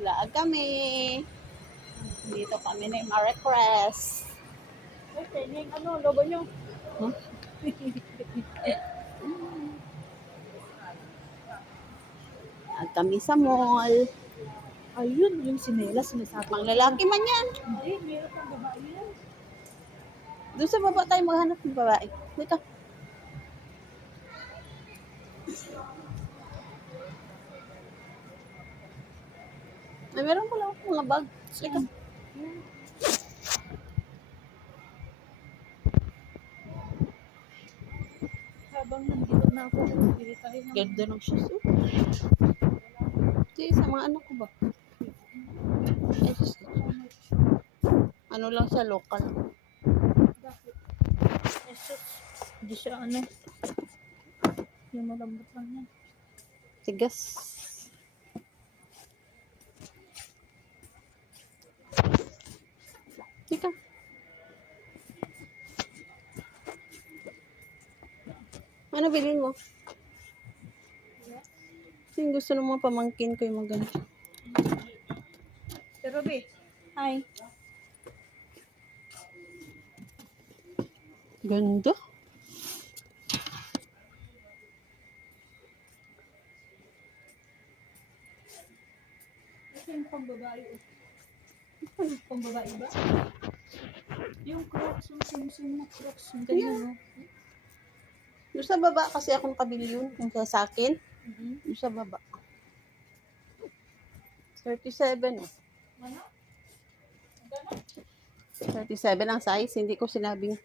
Laag kami. Dito kami ni Marie Crest. Ano, lobo nyo? Huh? Laag kami sa mall. Ayun, yung sinela, sinasabi ko. Mang lalaki man yan. Hindi, meron pang babae yan. Doon sa baba tayo maghanap ng babae. Dito. Ay, meron pala akong mga bag. Dito. Habang nandito na ako, bili tayo ng... Ganda ng shoes. Oh. Di, sa mga anak ko ba? Ay, sus. Ano lang siya, local. Bakit? Jesus, hindi siya ano. Yung malambot lang yan. Tigas. Dito. Ano bilhin mo? Yung gusto ng mga pamangkin ko yung mga ganito. Pero be, hi. Ganda. Ito yung pambabae. Pambabae ba? Yung crocs, yung sum-sum na crocs. Yung ganyan, Yeah. no? Doon sa baba kasi akong kabili yun. Yung sa akin. Doon sa baba. 37. Oh. Ano? 37 ang size. Hindi ko sinabing.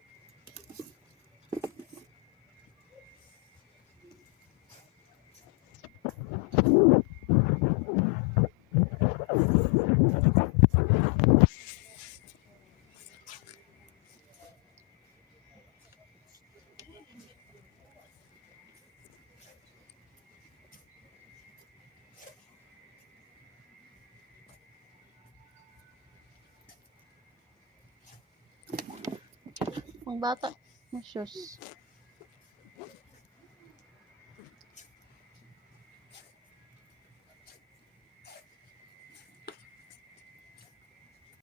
Ang bata. Ang shoes.